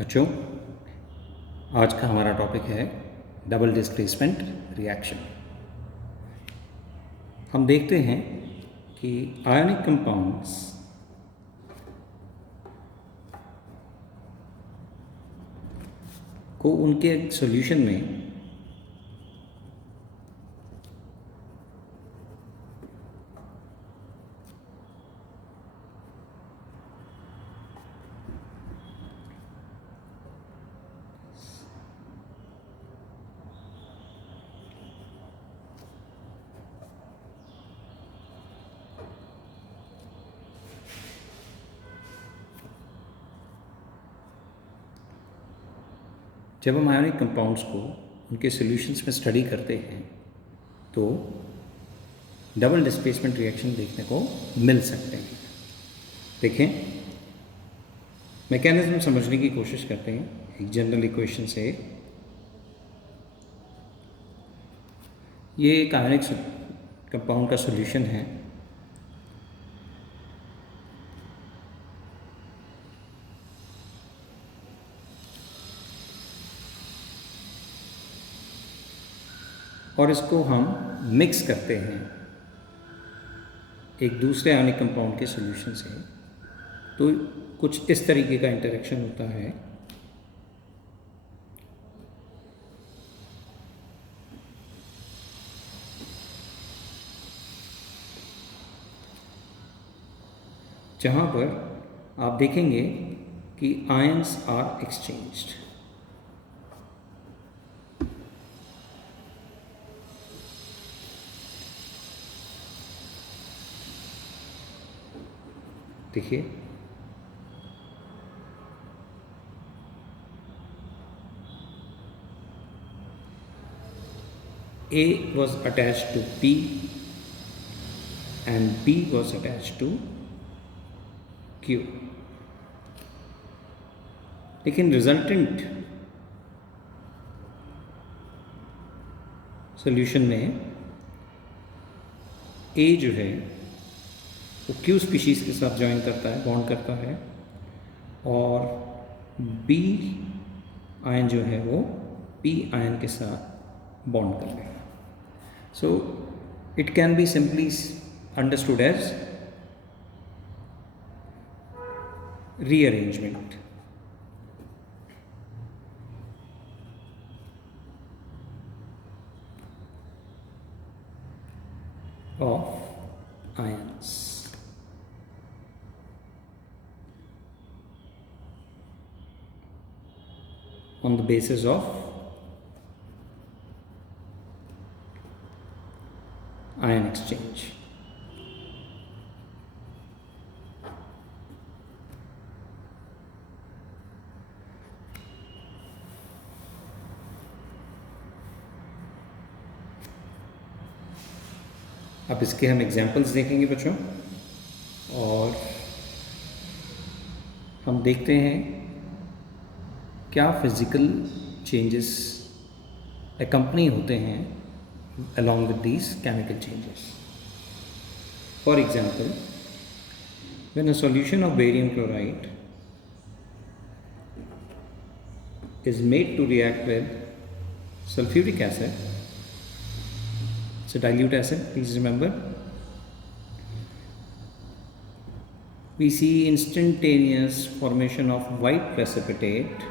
बच्चों, आज का हमारा टॉपिक है डबल डिस्प्लेसमेंट रिएक्शन। हम देखते हैं कि आयनिक कंपाउंड्स को उनके सॉल्यूशन में जब हम आयनिक कंपाउंड्स को उनके सॉल्यूशंस में स्टडी करते हैं तो डबल डिस्प्लेसमेंट रिएक्शन देखने को मिल सकते हैं। देखें, मैकेनिज्म समझने की कोशिश करते हैं। एक जनरल इक्वेशन से ये एक आयनिक कंपाउंड का सॉल्यूशन है। और इसको हम मिक्स करते हैं एक दूसरे आयनिक कंपाउंड के सॉल्यूशन से, तो कुछ इस तरीके का इंटरेक्शन होता है। जहाँ पर आप देखेंगे कि आयंस आर एक्सचेंज्ड। देखिए, A was attached to P and B was attached to Q, लेकिन रिजल्टेंट सॉल्यूशन में A जो है वो Q स्पीशीज़ के साथ ज्वाइन करता है, बॉन्ड करता है, और B आयन जो है वो P आयन के साथ बॉन्ड कर लेगा। So it can be simply understood as rearrangement of ions. On the basis of ion exchange. अब इसके हम एग्जाम्पल्स देखेंगे बच्चों, और हम देखते हैं क्या फिजिकल चेंजेस अकम्पनी होते हैं along with these chemical changes. For example, when a solution of barium chloride is made to react with sulfuric acid, it's a dilute acid, please remember, we see instantaneous formation of white precipitate.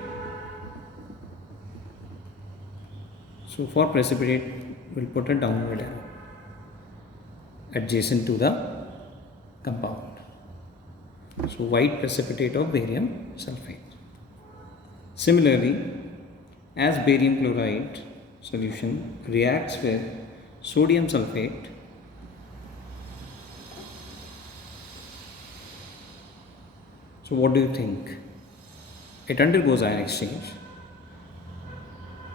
So for precipitate, we'll put a downward arrow adjacent to the compound. So white precipitate of barium sulfate. Similarly, as barium chloride solution reacts with sodium sulfate, so what do you think? It undergoes ion exchange.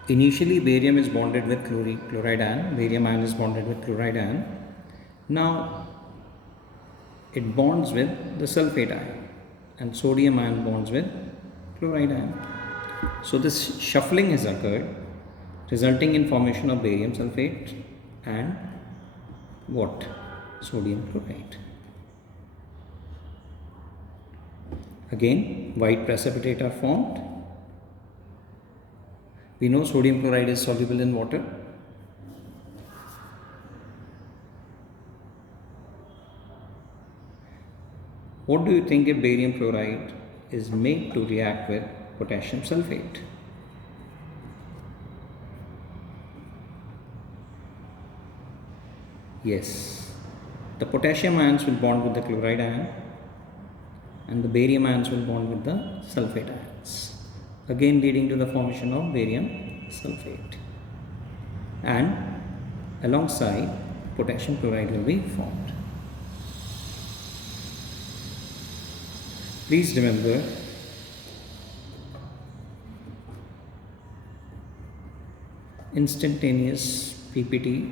Initially, barium is bonded with chloride ion. Barium ion is bonded with chloride ion. Now, it bonds with the sulfate ion, and sodium ion bonds with chloride ion. So, this shuffling has occurred, resulting in formation of barium sulfate and what? Sodium chloride. Again, white precipitate are formed We know sodium chloride is soluble in water. What do you think if barium chloride is made to react with potassium sulfate? Yes, the potassium ions will bond with the chloride ion and the barium ions will bond with the sulfate ions, again leading to the formation of barium sulfate, and alongside potassium chloride will be formed. Please remember, instantaneous PPT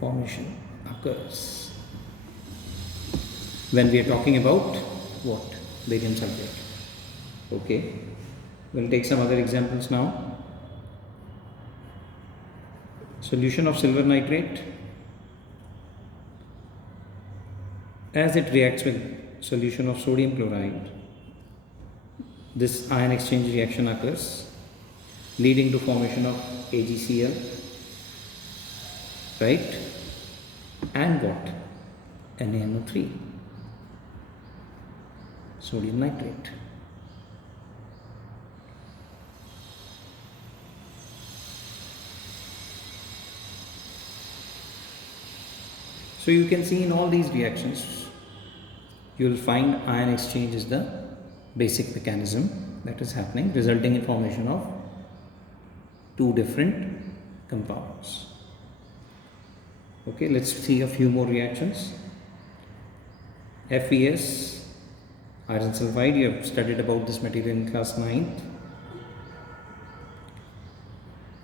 formation occurs when we are talking about what? Barium sulfate. Okay, we'll take some other examples now. Solution of silver nitrate, as it reacts with solution of sodium chloride, this ion exchange reaction occurs, leading to formation of AgCl, right? And what? NaNO3, sodium nitrate. So you can see in all these reactions, you will find ion exchange is the basic mechanism that is happening, resulting in formation of two different compounds. Okay, let's see a few more reactions. FeS, iron sulfide, you have studied about this material in class 9th.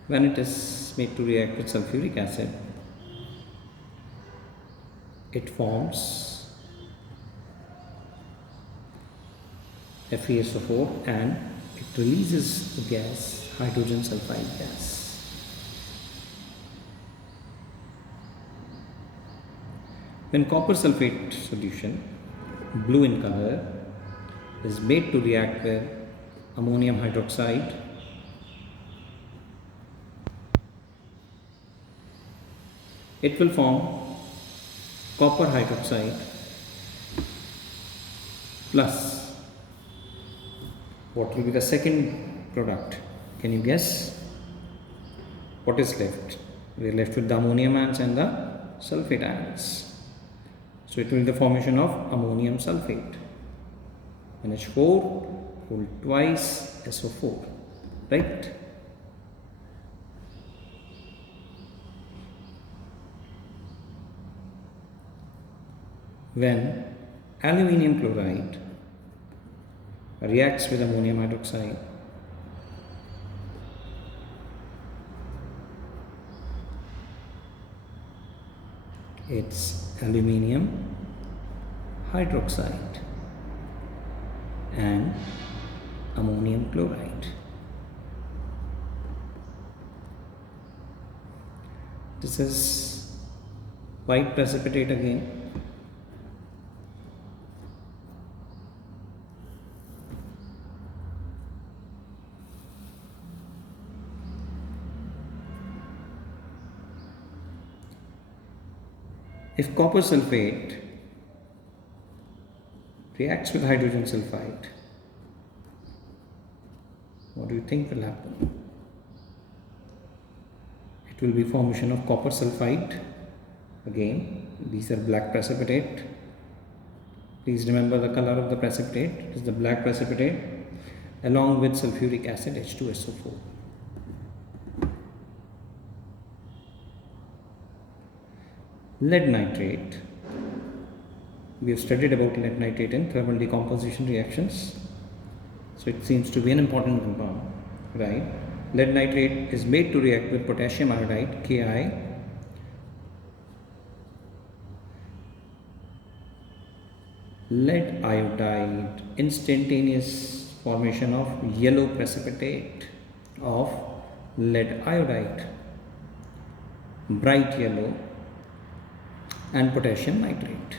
When it is made to react with sulfuric acid, it forms FeSO4 and it releases the gas, hydrogen sulfide gas. When copper sulfate solution, blue in color, is made to react with ammonium hydroxide, it will form copper hydroxide plus what will be the second product? Can you guess? What is left? We are left with the ammonium ions and the sulfate ions. So it will be the formation of ammonium sulfate. NH4 hold twice SO4, right? When aluminium chloride reacts with ammonium hydroxide, it's aluminium hydroxide and ammonium chloride. This is white precipitate again. If copper sulfate reacts with hydrogen sulfide, what do you think will happen? It will be formation of copper sulfide. Again, these are black precipitate. Please remember the color of the precipitate. It is the black precipitate along with sulfuric acid H2SO4. Lead nitrate. We have studied about lead nitrate in thermal decomposition reactions. So it seems to be an important compound, right? Lead nitrate is made to react with potassium iodide, Ki. Lead iodide, instantaneous formation of yellow precipitate of lead iodide, bright yellow, and potassium nitrate.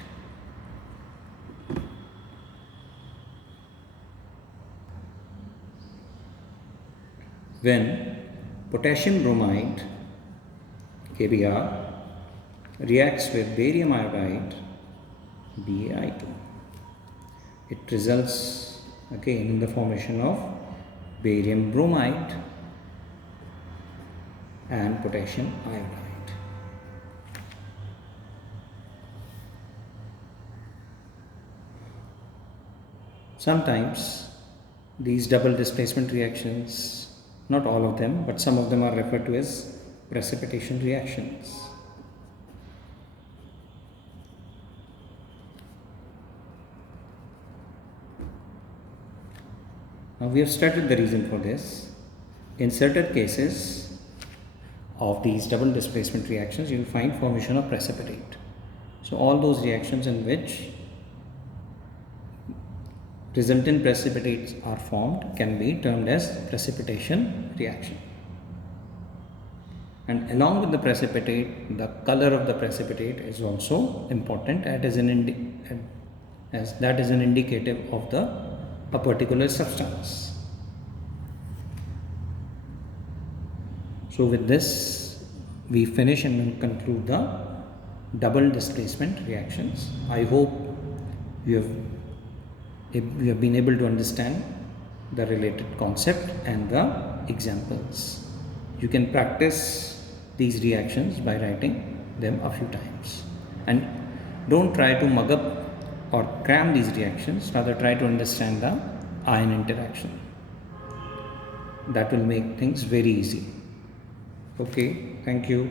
When Potassium bromide KBr reacts with barium iodide BaI2. It results again in the formation of barium bromide and potassium iodide. Sometimes these double displacement reactions, not all of them, but some of them are referred to as precipitation reactions. Now we have studied the reason for this. In certain cases of these double displacement reactions, you will find formation of precipitate. So all those reactions in which resultant precipitates are formed can be termed as precipitation reaction. And along with the precipitate, the color of the precipitate is also important as that is an indicative of a particular substance. So with this we finish and conclude the double displacement reactions. I hope you have been able to understand the related concept and the examples. You can practice these reactions by writing them a few times, and don't try to mug up or cram these reactions, rather try to understand the ion interaction. That will make things very easy. Okay, thank you.